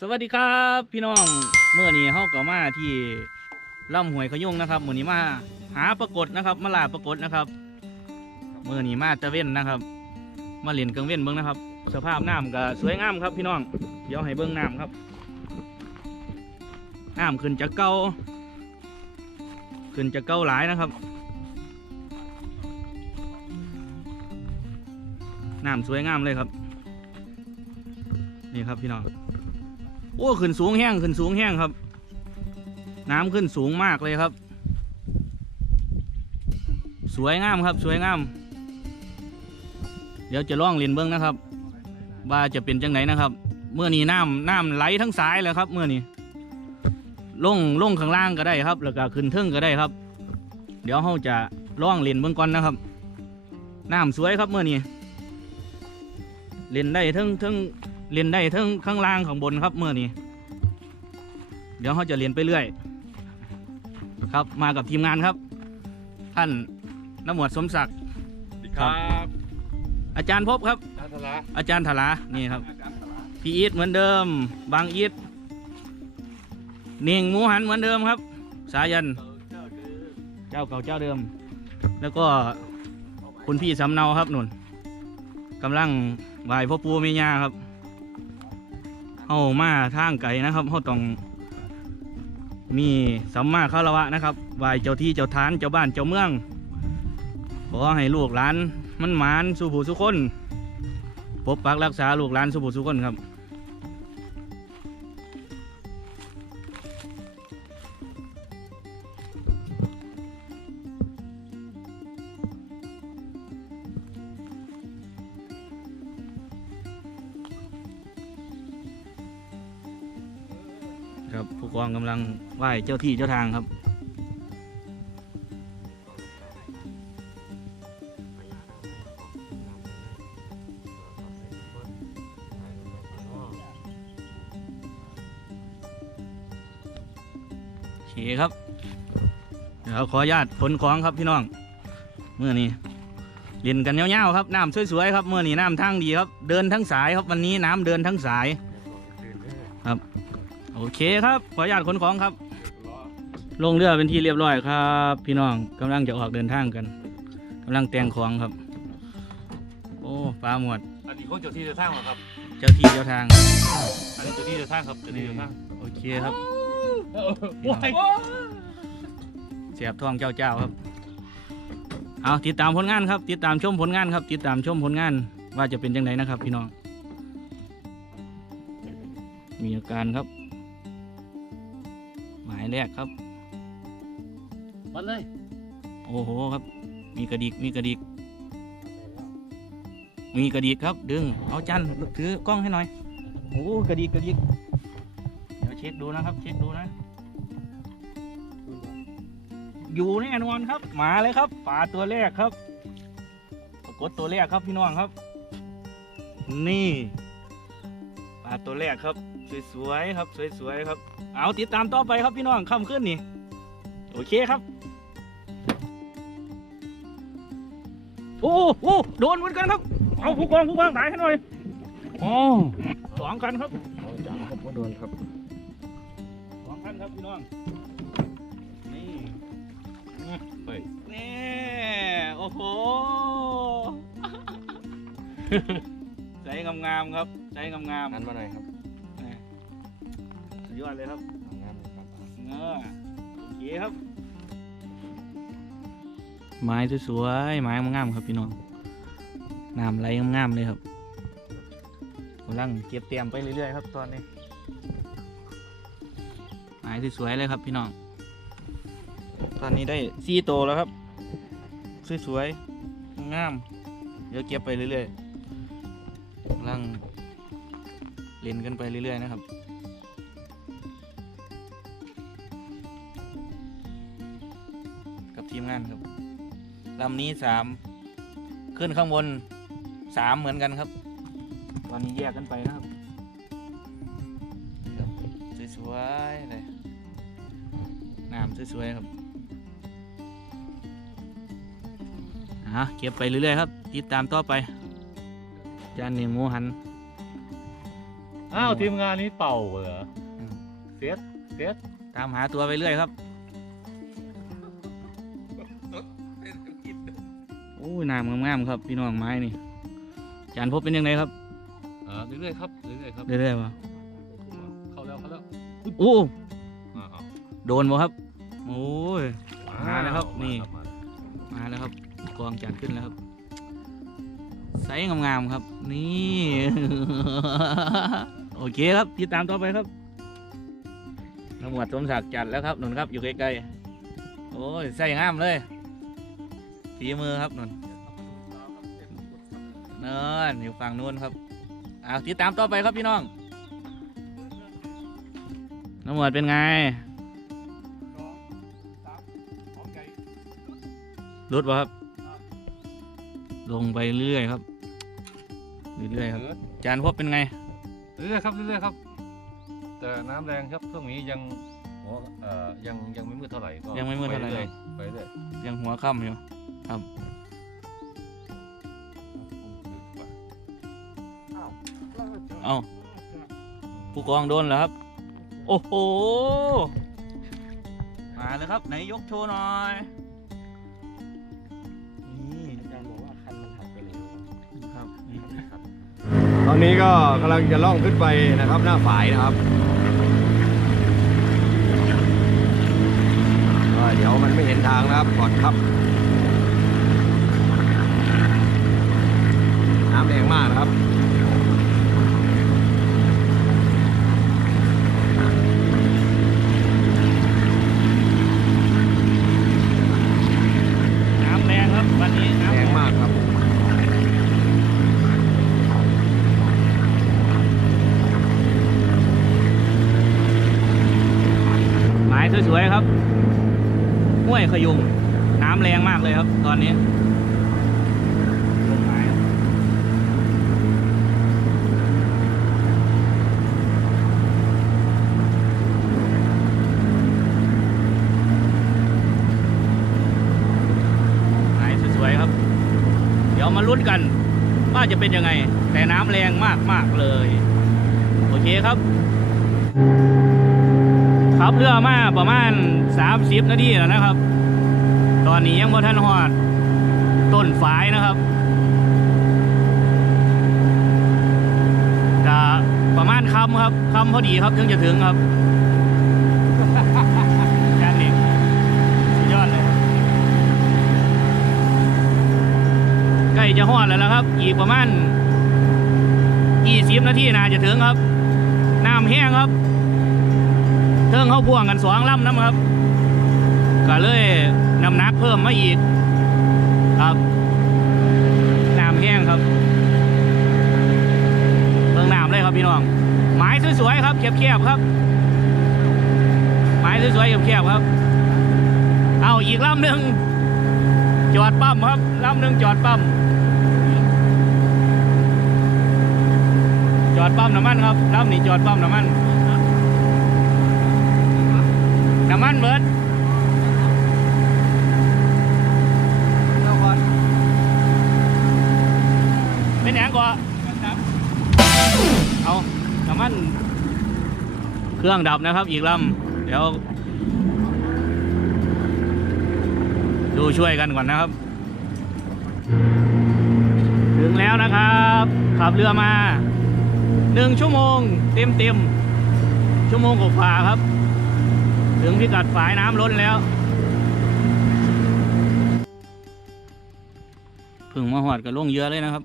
สวัสดีครับพี่น้องเมื่อนี้เฮาก็มาที่ล่ำหวยขยุงนะครับมื่อนี้มาหาปรากฏนะครับ มาลาปรากฏนะครับเมื่อนี้มาตะเว้นนะครับ มาเล่นกลางเว้นเบิ้งนะครับ สภาพน้ำก็สวยงามครับพี่น้องเดี๋ยวให้เบิ้งน้ำครับน้ำขึ้นจากเก่าขึ้นจากเก่าหลายนะครับน้ำสวยงามเลยครับ นี่ครับพี่น้อง โอ้ขึ้นสูงแห้งขึ้นสูงแห้งครับ น้ำขึ้นสูงมากเลยครับ สวยงามครับสวยงาม เดี๋ยวจะล่องเรียนเบิ้องนะครับ ว่าจะเป็นจังไหนนะครับ เมื่อนี้น้ำน้ำไหลทั้งสายเลยครับ เมื่อนี้ล่งล่งข้างล่างก็ได้ครับ แล้วก็ขึ้นเทิงก็ได้ครับ เดี๋ยวเราจะล่องเรียนเบิ้องก่อนนะครับน้ำสวยครับเมื่อนี้เรียนได้ทั้งทั้ง เรียนได้ทั้งข้างล่างข้างบนครับเมื่อนี้ เดี๋ยวเขาจะเรียนไปเรื่อย ครับมากับทีมงานครับ ท่านน้ำหมวดสมศักดิ์สวัสดีครับอาจารย์พบครับนัทละอาจารย์ถลานี่ครับพี่อีทเหมือนเดิม บางอีทเน่งหมูหันเหมือนเดิมครับ สายัน เจ้าเก่าเจ้าเดิม แล้วก็คุณพี่สำเนาครับนุ่นกำลังไหวพ่อปูแม่ย่าครับ เอามาทางไกลนะครับเขาต้องมีสัมมาคารวะนะครับไหวเจ้าที่เจ้าทานเจ้าบ้านเจ้าเมือง ขอให้ลูกหลานมันหมานสุภูสุคนปกปักรักษาลูกหลานสุภูสุคนครับ ไหว้เจ้าที่เจ้าทางครับ โอเคครับ เดี๋ยวขออนุญาตขนของครับพี่น้อง เมื่อนี้เล่นกันยาวๆครับ น้ำสวยๆครับ เมื่อนี้น้ำทางดีครับ เดินทั้งสายครับวันนี้น้ำเดินทั้งสาย ครับ โอเคครับ ขออนุญาตขนของครับ ลงเรือเป็นที่เรียบร้อยครับ พี่น้องกำลังจะออกเดินทางกันกำลังแต่งของครับ โอ้ปลาหมวดอันนี้ของเจ้าที่เจะสร้างเหรอครับ เจ้าที่เจ้าทาง อันนี้เจ้าที่เจะสร้างครับเจ้าที่เจะสร้างโอเคครับโอ้ยเสียบทองเจ้าเจ้าครับ เอาติดตามผลงานครับ ติดตามชมผลงานครับ ติดตามชมผลงานว่าจะเป็นยังไงนะครับ พี่น้อง มีอาการครับ หมายแรกครับ วัดเลยโอ้โหครับ มีกระดิกมีกระดิกมีกระดิกครับ ดึง เอาจันถือกล้องให้หน่อยโอ้กระดิกกระดิกเดี๋ยวเช็คดูนะครับ เช็คดูนะ อยู่แน่นอนครับมาเลยครับปลาตัวแรกครับปรากฏตัวแรกครับพี่น้องครับ นี่ปลาตัวแรกครับ สวยๆครับ สวยๆครับ เอาติดตามต่อไปครับพี่น้องค่ำขึ้นนี่ โอเคครับ โอ้โหโดนเหมือนกันครับ เอาผู้กองผู้กองถ่ายให้หน่อยอ๋อสองคันครับผมก็โดนครับสองคันครับพี่น้องนี่เฮ้ยนี่โอ้โหใจงามๆครับใจงามงานมาหน่อยครับๆนี่สุดยอดเลยครับงานครับเออโอเคครับ ไม้สวยๆไม้งามๆครับพี่น้องน้ำไหลงามๆเลยครับกำลังเก็บเตรียมไปเรื่อยๆครับตอนนี้ไม้สวยๆเลยครับพี่น้อง ตอนนี้ได้สี่โตแล้วครับ สวยๆงามเดี๋ยวเก็บไปเรื่อยๆกำลังเล่นกันไปเรื่อยๆนะครับ ลำนี้สามขึ้นข้างบนสามเหมือนกันครับ ตอนนี้แยกกันไปนะครับครับสวยๆเลยน้ำสวยๆครับอะเก็บไปเรื่อยๆครับติดตามต่อไป จานหนึ่งหมูหันเออ้าว ทีมงานนี้เป่าเหรอเสียดเสียดตามหาตัวไปเรื่อยครับ อ้ยน้ำงามๆครับ พี่น้องไม้นี่จานพบเป็นยังไงครับอ่าเรื่อยๆครับเรื่อยๆครับ เรื่อยๆวะเข้าแล้วเข้าแล้วโอ้อ่าเอาโดนบ่ครับ โอ้ยมาแล้วครับนี่มาแล้วมาแล้วครับกองจานขึ้นแล้วครับไซส์งามๆครับ นี่โอเคครับติดตามต่อไปครับตำรวจสมศักดิ์จัดแล้วครับหนุนครับอยู่ใกล้ๆโอ้ยใส่งามเลยฝีมือครับหนุน เนินอยู่ฝั่งนู้นครับเอาติดตามต่อไปครับพี่น้องตำรวจเป็นไงรุดป่ะครับ ลงไปเรื่อยครับ เรื่อยๆครับ จานพบเป็นไง เรื่อยๆครับ เรื่อยๆครับ แต่น้ำแรงครับช่วงนี้ยังหัวเอ่อยังยังไม่มืดเท่าไหร่ก็ยังไม่มืดเท่าไหร่ปอยๆไปเรื่อยยังหัวค่ำอยู่ครับ เอาผู้กองโดนเหรอครับ โอ้โห มาเลยครับ ไหนยกโชว์หน่อย นี่อาจารย์บอกว่าคันมันหักไปแล้วครับนี่ตอนนี้ก็กำลังจะล่องขึ้นไปนะครับ หน้าฝายนะครับก็เดี๋ยวมันไม่เห็นทางนะครับก่อนครับ น้ำแรงมากนะครับ น้ำแรงครับ วันนี้น้ำ แรงมากครับ หมายสวยๆครับ ห้วยขยุง น้ำแรงมากเลยครับ ตอนนี้สวยๆครับเดี๋ยวมาลุ้นกันว่าจะเป็นยังไง แต่น้ำแรงมากๆเลย โอเคครับ ขับเรือมาประมาณ 30 นาทีแล้วนะครับ ตอนนี้ยังบ่ทันหอด ต้นฝายนะครับจะประมาณคำครับคำพอดีครับถึงจะถึงครับแค่นี้สุดยอดเลยใกล้จะหอดแล้วนะครับ อีกประมาณ20นาทีน่าจะถึงครับน้ำแห้งครับเทิงเข้าพ่วงกันสองลำนะครับก็เลย น้ำหนักเพิ่มมาอีก ครับน้ำแห้งครับเบิ่งน้ำเลยครับพี่น้องไม้สวยๆครับแคบๆครับ ไม้สวยๆแคบๆครับ เอาอีกลำหนึ่งจอดปั๊มครับลำหนึ่งจอดปั๊มจอดปั๊มน้ำมันครับลำนี้จอดปั๊มน้ำมัน เครื่องดับนะครับอีกลำเดี๋ยว ดูช่วยกันก่อนนะครับ ถึงแล้วนะครับ ขับเรือมาหนึ่งชั่วโมงเต็มเต็มชั่วโมงกว่าครับ ถึงพิกัดฝายน้ำล้นแล้วพึ่งมาหอดกับล่วงเยอะเลยนะครับ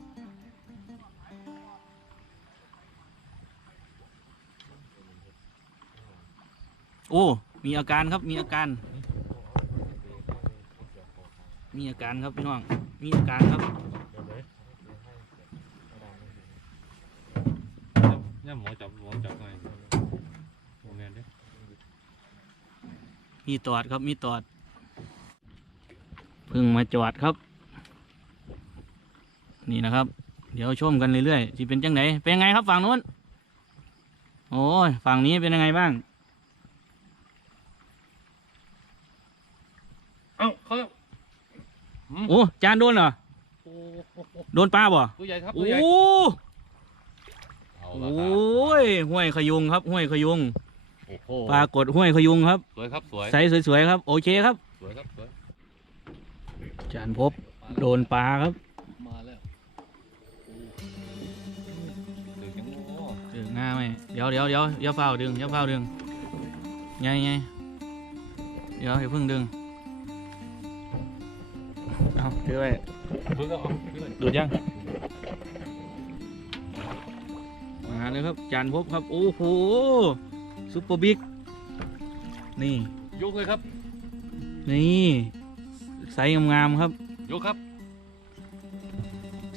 โอ้ มีอาการครับมีอาการ มีอาการครับพี่น้อง มีอาการครับย่าหมอจับหมอจับหน่อยโมเมนต์ดิมีตอดครับมีตอดพิ่งมาจอดครับ นี่นะครับ เดี๋ยวชมกันเรื่อยๆสิเป็นจังไหนเป็นยังไงครับฝั่งนู้น โอ้ยฝั่งนี้เป็นยังไงบ้าง เอ้าเขาแล้ว อืมโอ้จานโดนเหรอโอ้โหโดนปลาบ่ตัวใหญ่ครับตัโอ้วใหญ่เอาโอละครับ้ยห้วยขยุงครับห้วยขยุงโอ้โหปรากฏห้วยขยุงครับสวยครับสวยใสสวยๆครับ โอเคครับ สวยครับสวยจานพบโดนปลาครับมาแล้วโอ้ดึงยังโง่ดึงง่าไหมเดี๋ยวเดี๋ยวเดี๋ยวอย่าเฝ้าดึงอย่าเฝ้าดึงไงไงเดี๋ยวอย่าเพิ่งดึง เอาถือไว้เพิ่งก็เอาเพิ่งดูดยัง มาเลยครับ จานพบครับ โอ้โหซุปเปอร์บิ๊ก นี่ ยกเลยครับ นี่ไซส์งามๆครับ ยกครับ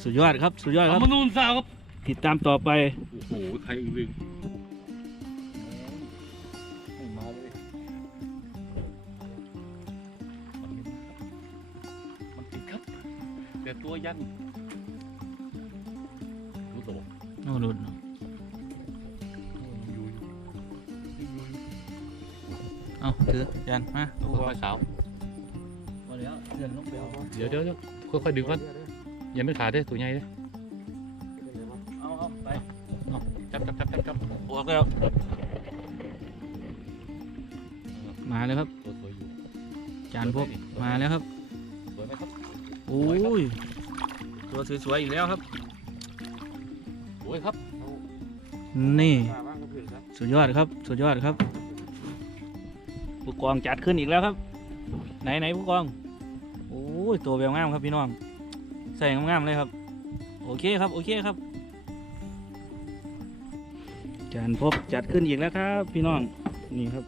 สุดยอดครับ สุดยอดคเอารับมานูนสาวครับ ติดตามต่อไป โอ้โหใครอึ้ง ต่ตัวยันรู้ตัวโอ้หลุดอยู่เอาถือจานมาตัวค่อยๆสาวเดี๋ยวเดินลงไปเอาเดี๋ยวเดี๋ยวเดี๋ยวค่อยๆดึงก่อนอยังไม่ขาดเด้อตัวใหญ่เด้อเอาเอาไปจับจับจับจับจับบวกแล้วมาแล้วครับ ตัวสวยอยู่จานพบมาแล้วครับ สวยไหมครับ โอ้ย ตัวสวยๆอีกแล้วครับสวยครับนี่สุดยอดครับ สุดยอดครับ ผู้กองจัดขึ้นอีกแล้วครับ ไหนไหนผู้กองโอ้ยตัวแบบงามครับพี่น้องใส่งามๆเลยครับ โอเคครับโอเคครับจานพบจัดขึ้นอีกแล้วครับ พี่น้องนี่ครับ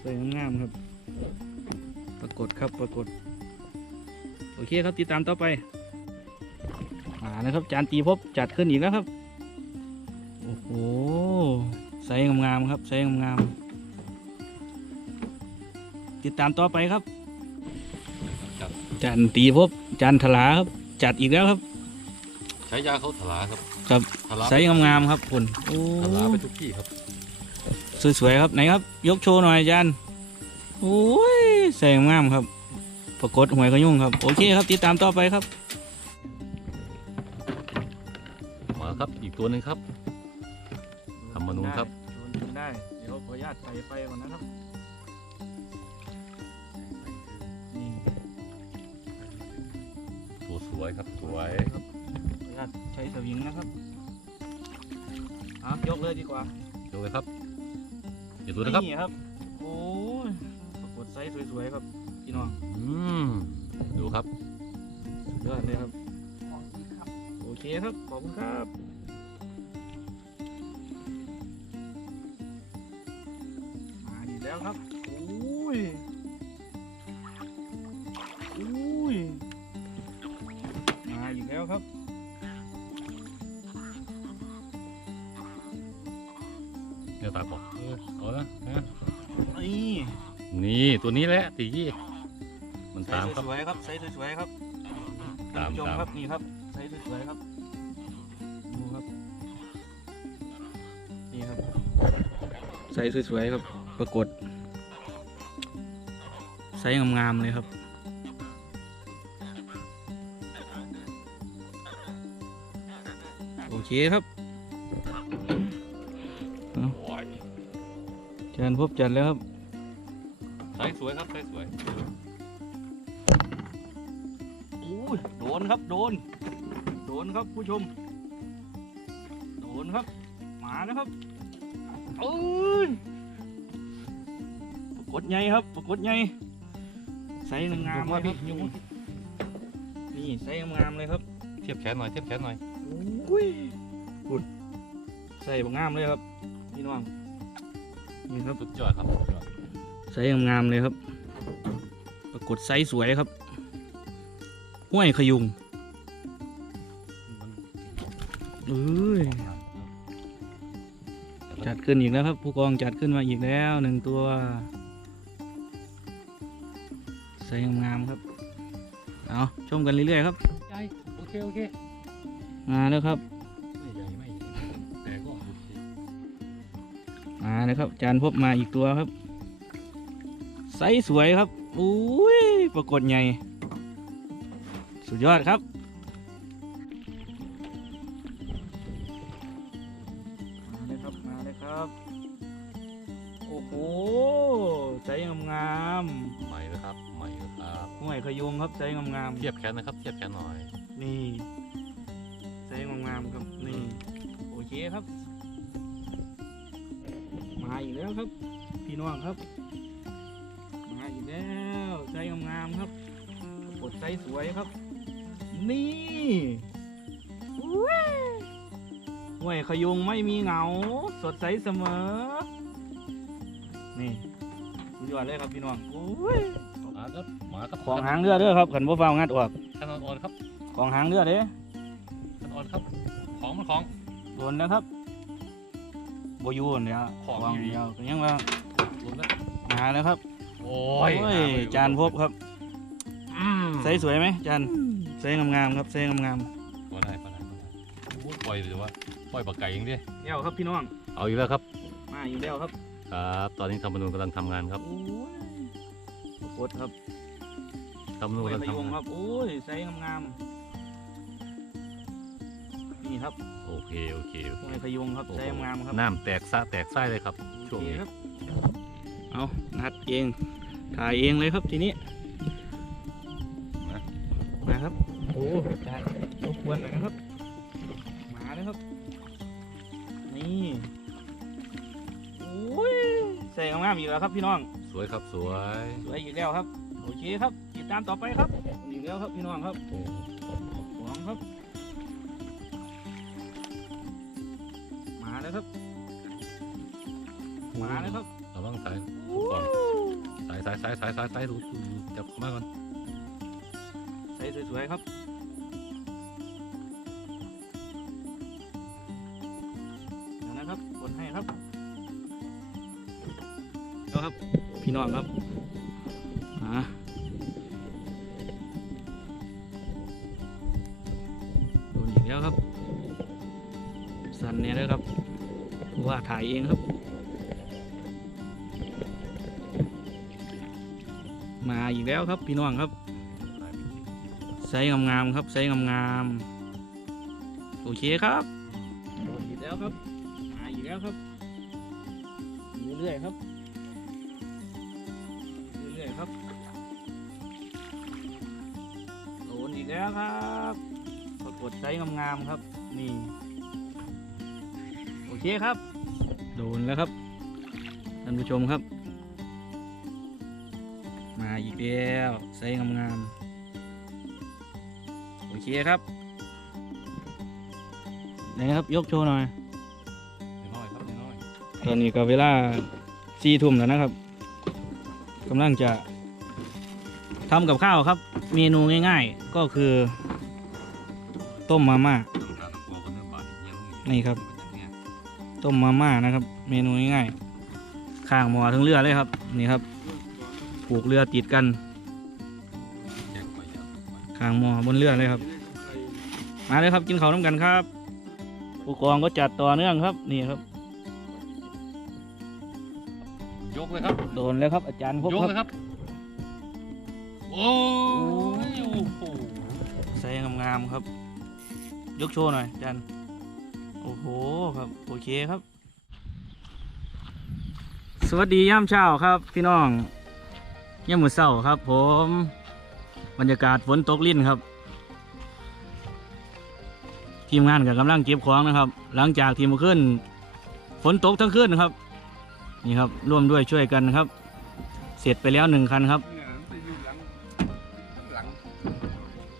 ใส่งามๆครับ ปรากฏครับปรากฏ โอเคครับติดตามต่อไป มานะครับจานตีพบจัดขึ้นอีกแล้วครับ โอ้โหใส่งามๆครับใส่งามๆติดตามต่อไปครับครับจันตีพบจันทลาครับ จัดอีกแล้วครับ ใช้ยาเขาถลาครับครับถลาใส่งามๆครับคุณโอ้ถลาไปทุกที่ครับ สวยๆครับไหนครับ ยกโชว์หน่อยจันโอ้ยใส่งามๆครับปรากฏหวยกระยุ่งครับ โอเคครับ ติดตามต่อไปครับ ครับ อีกตัวหนึ่งครับ ทำมานูนครับได้เดี๋ยวขออนุญาตใส่ไฟก่อนนะครับนี่ตัวสวยครับสวยครับขออนุญาตใช้สวิงนะครับอะยกเลยดีกว่าดูเลยครับอย่าดูนะครับ นี่ครับ โอ้ยปรากฏไซส์สวยๆครับพี่น้องอืมดูครับ สุดยอดเลยครับ โอเคครับ ขอบคุณครับ ตัวนี้แหละตีมันไซตามส์ครับสวยๆครับไซส์สวยๆครับตามชมตามครับนี่ครับไซส์สวยๆครับดูครับนี่ครับไซส์สวยๆครับ ปรากฏไซส์งามๆเลยครับโอเคครับโอ้ยเชิญพบจัดแล้วครับ ใส่สวยครับใส่สวยโอ้ยโดนครับโดน โดนครับผู้ชม โดนครับมาแล้วครับเอ้ยปรากฏใหญ่ครับปรากฏใหญ่ใส่งามๆเลยครับนี่ใส่งามๆเลยครับ เทียบแขนหน่อยเทียบแขนหน่อยโอ้ยปุดใส่บงามเลยครับพี่น้องนี่ครับสุดยอดครับสุดยอด ไซส์งามๆเลยครับ ปรากฏไซส์สวยครับ ห้วยขยุงเอ้ยจัดขึ้นอีกแล้วครับ ผู้กองจัดขึ้นมาอีกแล้วหนึ่งตัวไซส์งามๆครับ เอาชมกันเรื่อยๆครับใหญ่โอเคโอเค มาแล้วครับไม่ใหญ่ไม่ใหญ่แต่ก็โอเคมาแล้วครับ จานพบมาอีกตัวครับ ไซส์สวยครับอุ้ยปรากฏใหญ่ สุดยอดครับ มาเลยครับ มาเลยครับ โอ้โหใจงามงามใหม่เลยครับใหม่เลยครับห่วยพยุงครับใจงามงามเทียบแขนนะครับ เทียบแขนหน่อย นี่ใจงามงามครับ นี่ โอเคครับ มาอีกแล้วครับ พี่น้องครับ แล้วใจงามๆครับกดใจสวยครับ นี่อุ๊ยห้วยขยุงไม่มีเหงา สดใสเสมอ นี่สุดยอดเลยครับพี่น้องโอ้ยมาครับมาครับของหางเรือเด้อครับขันบ่ฟ้าวงัดออกขนอนอ่อนครับ ของหางเรือเด้ขนอนอ่อนครับ ของมันของโดนแล้วครับบอยูนเนี่ยของวางอยู่ดีเดียวก็ยังว่าลุ้นนะมาแล้วครับ โอ้โอ้ยยจานพบครับอืมใส่สวยไหมจานใส่งามๆครับใส่งามปล่อยได้ปล่อยได้ปล่อยได้โอ้ยปล่อยหรือว่าปล่อยปากไก่เองดิๆเดี๋ยวครับพี่น้อง เอาอีกแล้วครับ มาอยู่แล้วครับ ครับ ตอนนี้ธรรมนูญกำลังทำงานครับโอ้ยกดครับธรรมนูญโอ้ยกำลังพยุงทำงานครับโอ้ยใส่งามๆนี่ครับโอเคโอเคโอเคโอ้ยพยุงครับใส่งามๆครับน้ำแตกซะแตกไส้เลยครับ ช่วงนี้โอเคครับเอานัดเอง ถ่ายเองเลยครับทีนี้นะมาครับโอ้ได้รบกวนหน่อยนะครับ มาเลยครับ นี่โอ้ยใส่งามๆอีกแล้วครับพี่น้อง สวยครับสวย สวยอีกแล้วครับ โอเคครับ ติดตามต่อไปครับอีกแล้วครับพี่น้องครับโอ้หวงครับ สายสายสายสายสายสายดูดูจับมาก่อนใส่สวยๆครับนะครับกดให้ครับเดี๋ยวครับ พี่น้องครับอ่าโดนอีกแล้วครับ สั่นเนี่ยเลยครับว่าถ่ายเองครับ อีกแล้วครับพี่น้องครับไซส์งามๆครับไซส์งามๆโอเคครับโดนอีกแล้วครับมาอีกแล้วครับเรื่อยๆครับเรื่อยๆครับโดนอีกแล้วครับปรากฏไซส์งามๆครับนี่โอเคครับ โดนแล้วครับท่านผู้ชมครับ มาอีกแล้วไซส์งามๆ โอเคครับไหนครับยกโชว์หน่อย น้อยครับน้อยตอนนี้ก็เวลาสี่ทุ่มแล้วนะครับกำลังจะทำกับข้าวครับ เมนูง่ายๆ ก็คือ ต้มมาม่านี่ครับ ต้มมาม่านะครับ เมนูง่ายๆข้างหมอทั้งเรือเลยครับ นี่ครับ ผูกเรือติดกันข้างหมอบนเรือเลยครับ มาเลยครับกินข้าวน้ำกันครับผู้กองก็จัดต่อเนื่องครับนี่ครับ ยกเลยครับ โดนแล้วครับ อาจารย์พบยกครับเลยครับ โอ้ยโอ้โหใส่งามๆครับ ยกโชว์หน่อยอาจารย์โอ้โหครับโอเคครับ สวัสดีย่ามเช้าครับ พี่น้อง ย่ามมือเศร้าครับ ผมบรรยากาศฝนตกลิ่นครับ ทีมงานกับกำลังเก็บของนะครับ หลังจากทีมขึ้น ฝนตกทั้งคืนครับ นี่ครับร่วมด้วยช่วยกันครับ เสร็จไปแล้วหนึ่งคันครับ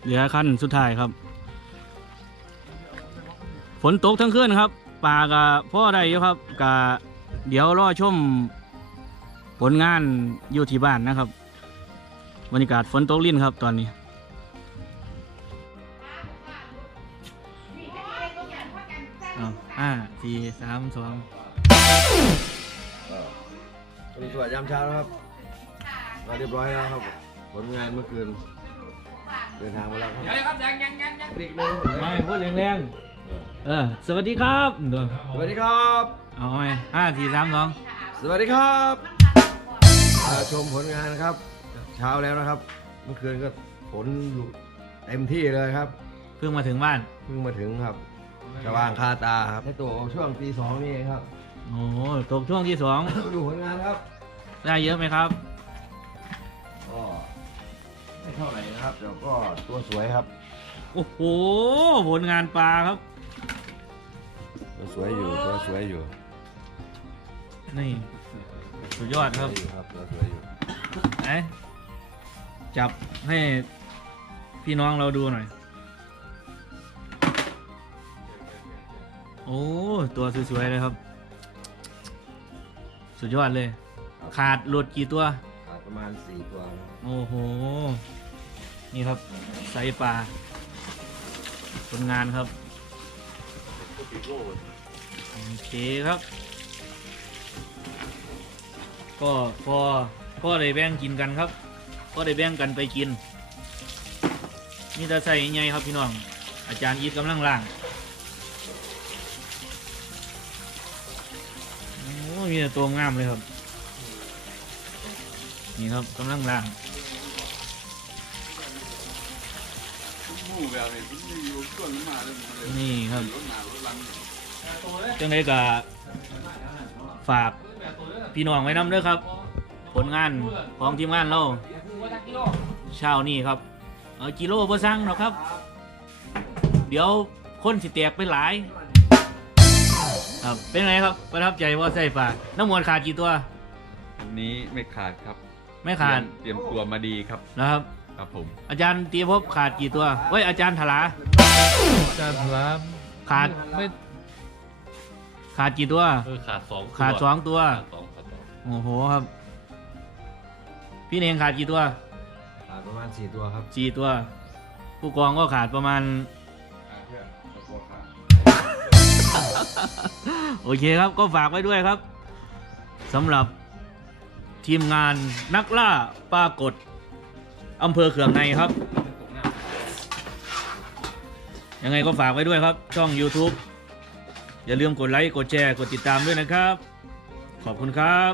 เหลือคันสุดท้ายครับ ฝนตกทั้งคืนครับป่ากะพ่อได้อยู่ครับกะเดี๋ยวรอชม ผลงานอยู่ที่บ้านนะครับบรรยากาศฝนตกลิ่นครับตอนนี้เอาห้าสี่สามสองวันนี้สวัสดียามเช้านะครับมาเรียบร้อยแล้วครับผลงานเมื่อคืน เดินทางมาแล้วครับอีกหนึ่งไม่พูดแรงๆเออ สวัสดีครับเดี๋ยวสวัสดีครับ เอาไหมห้าสี่สามสอง สวัสดีครับมา ชมผลงานนะครับ เช้าแล้วนะครับ เมื่อคืนก็ฝนอยู่เต็มที่เลยครับเพิ่งมาถึงบ้านเพิ่งมาถึงครับสว่างคาตาครับในตัวช่วงตีสองนี่เองครับโอ้โหตกช่วงที่สองดูผลงานครับ ได้เยอะไหมครับก็ไม่เท่าไหร่นะครับแต่ก็ตัวสวยครับ โอ้โหผลงานปลาครับ ตัวสวยอยู่ตัวสวยอยู่นี่ สุดยอดครับสวยอยู่ครับตัวสวยอยู่ไหนจับให้พี่น้องเราดูหน่อย โอ้ ตัวสวยๆเลยครับ สุดยอดเลย ขาดหลุดกี่ตัว ขาดประมาณสี่ตัวนะครับโอ้โห นี่ครับไซส์ปลาผลงานครับ โอเคครับ ก็พอก็ได้แบ่งกินกันครับ ก็ได้แบ่งกันไปกินนี่จะใส่ยังไงครับพี่น้อง อาจารย์อีทกำลังล่างโอ้มีแต่ตัวงามเลยครับ นี่ครับกำลังล่างหมู่แบบนี้ผมมีอยู่ส่วนมาเลยมาเลยนี่ครับจังได้ก็ฝาก พี่น้องไว้น้ำเด้อครับ ผลงานของทีมงานเราเช้านี่ครับ เออกิโลบ่สั่งหรอกครับ เดี๋ยวคนสิแตกไปหลาย ครับเป็นไงครับประทับใจว่าใส่ปลาน้ำมวลขาดกี่ตัว วันนี้ไม่ขาดครับไม่ขาดเตรียมตัวมาดีครับนะครับ ครับผม อาจารย์ตีภพขาดกี่ตัวเว้ยอาจารย์ถลาจานครับขาดไม่ขาดกี่ตัว เออขาดสองขาดสองตัว ขาดสองขาดสอง โอ้โหครับ พี่เนงขาดกี่ตัว ขาดประมาณสี่ตัวครับสี่ตัว ผู้กองก็ขาดประมาณโอเคครับก็ฝากไว้ด้วยครับสำหรับทีมงานนักล่าปรากฏอำเภอเขืองในครับ ยังไงก็ฝากไว้ด้วยครับ ช่อง YouTube อย่าลืมกดไลค์ กดแชร์ กดติดตามด้วยนะครับ ขอบคุณครับ